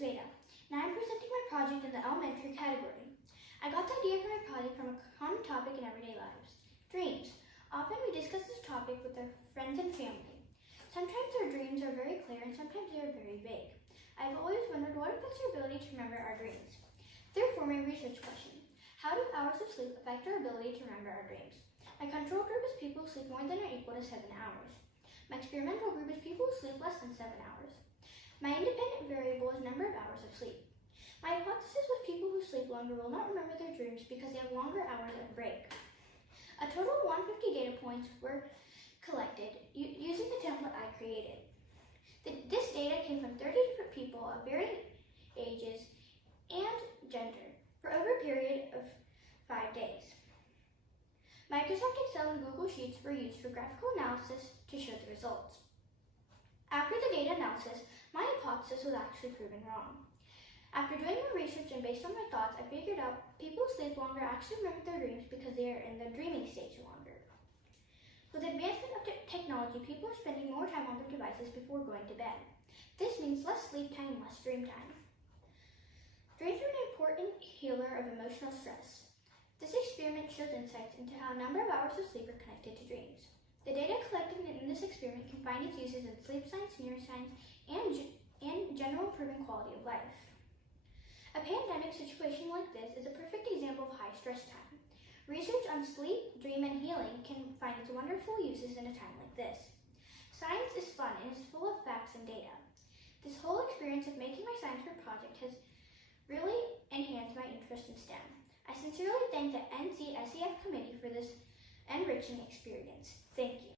Veda, and I'm presenting my project in the elementary category. I got the idea for my project from a common topic in everyday lives, dreams. Often we discuss this topic with our friends and family. Sometimes our dreams are very clear and sometimes they are very vague. I've always wondered what affects our ability to remember our dreams. Therefore, my research question: how do hours of sleep affect our ability to remember our dreams? My control group is people who sleep more than or equal to 7 hours. My experimental group is people who sleep less than 7 hours. My independent variable is number of hours of sleep. My hypothesis was people who sleep longer will not remember their dreams because they have longer hours of break. A total of 150 data points were collected using the template I created. This data came from 30 different people of varying ages and gender for over a period of 5 days. Microsoft Excel and Google Sheets were used for graphical analysis to show the results. After the data analysis, my hypothesis was actually proven wrong. After doing more research and based on my thoughts, I figured out people who sleep longer actually remember their dreams because they are in the dreaming stage longer. With advancement of technology, people are spending more time on their devices before going to bed. This means less sleep time, less dream time. Dreams are an important healer of emotional stress. This experiment shows insights into how a number of hours of sleep are connected to dreams. The data collected in this experiment can find its uses in sleep science, neuroscience, and general improving quality of life. A pandemic situation like this is a perfect example of high stress time. Research on sleep, dream, and healing can find its wonderful uses in a time like this. Science is fun and is full of facts and data. This whole experience of making my science fair project has really enhanced my interest in STEM. I sincerely thank the NCSEF committee for this enriching experience. Thank you.